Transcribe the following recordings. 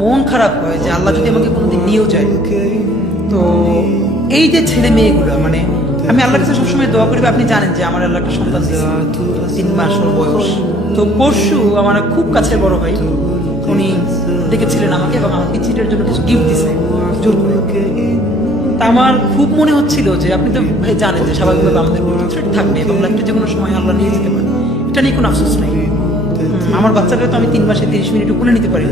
মন খারাপ হয় যে আল্লাহ যদি আমাকে কোনোদিন নিয়েও যায়। তো এই যে ছেলে মেয়েগুলো, মানে আমি আল্লাহর কাছে সবসময় দোয়া করি। আপনি জানেন যে আমার আল্লাহ একটা সন্তান দিয়েছে, 3 মাস ওর বয়স। তো পরশু আমার খুব কাছের বড় ভাই উনি ডেকেছিলেন আমাকে এবং আমার পিচ্ছিটার জন্য কিছু গিফট দিছে জোর করে। তা আমার খুব মনে হচ্ছিল যে আপনি তো জানেন যে স্বাভাবিকভাবে আমাদের থ্রেট থাকবে এবং লাইফটা যে কোনো সময় আল্লাহ নিয়ে যেতে পারে, এটা নিয়ে কোনো আফসোস নেই। আমার বাচ্চাকে তো আমি 3 মাসে 30 মিনিট কোলে নিতে পারি।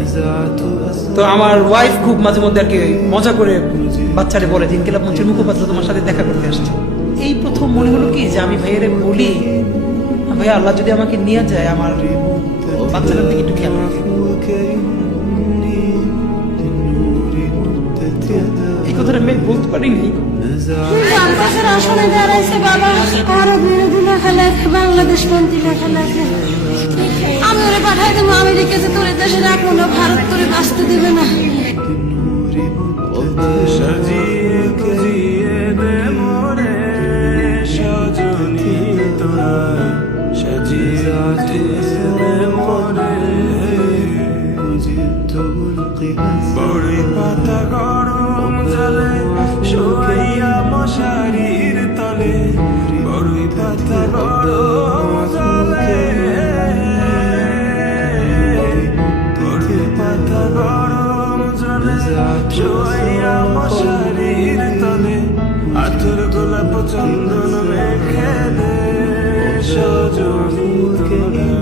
তো আমার ওয়াইফ খুব মাঝে মধ্যে আর কি মজা করে বাচ্চারে বলে যে ইনকিলাব মঞ্চের মুখপাত্র তোমার সাথে দেখা করতে আসছে। এই প্রথম মনে হলো কি যে আমি ভাইয়েরে বলি, ভাই আল্লাহ যদি আমাকে নিয়ে যায় আমার বাচ্চাটার দিকে একটু খেয়াল রাখে। এই কথাটা আমি বলতে পারিনি। আসনে দাঁড়াইছে বাবা, আরো বিরোধী লেখালেখা, বাংলাদেশ পন্থী লেখালেখা। আমি ওরে পাঠাই দেবো আমেরিকাতে, তোর দেশে রাখবো না, ভারত তোরে বাঁচতে দেবে না। বড়ই পাতা গরম জলে শোয়াইয়া মশারির তলে, বড়ই পাতা গরম জলে, বড়ই পাতা গরম জলে শোয়াইয়া মশারির তলে, আতর গোলাপ চন্দন মেখে দে সজনী তোরা।